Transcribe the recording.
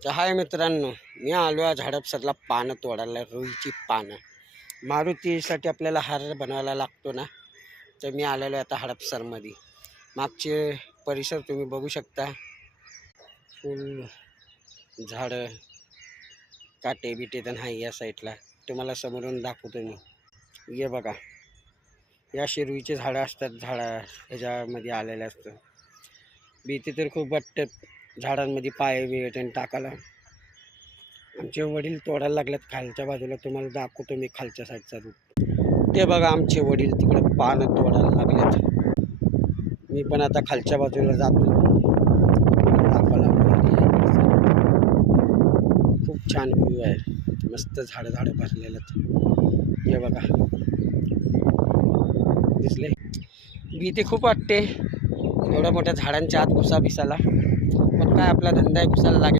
तर हाय मित्रांनो, मी आलो आज हडपसरला पानं तोडायला, रुईची पानं. मारुतीसाठी आपल्याला हार बनवायला लागतो ना, तर मी आलेलो आहे आता हडपसरमध्ये. मागचे परिसर तुम्ही बघू शकता, फुल झाडं, काटे बिटे तर नाही या साईडला. तुम्हाला समोरून दाखवतो मी. ये बघा, या रुईचे झाडं असतात, ह्याच्यामध्ये आलेले असतं. भीती तर खूप वाटतात झाडांमध्ये पाय बियटन टाकायला. आमचे वडील तोडायला लागलेत खालच्या बाजूला. तुम्हाला दाखवतो मी खालच्या साईडचा रूट. ते बघा, आमचे वडील तिकडे पानं तोडायला लागलेत. मी पण आता खालच्या बाजूला जातो, दाखवायला. खूप छान व्ह्यू आहे, मस्त झाडं भरलेलं. हे बघा, दिसले. भीती खूप वाटते एवढ्या मोठ्या झाडांच्या आत घुसा बिसाला, पण काय आपला धंदा आहे, घुसायला लागेल.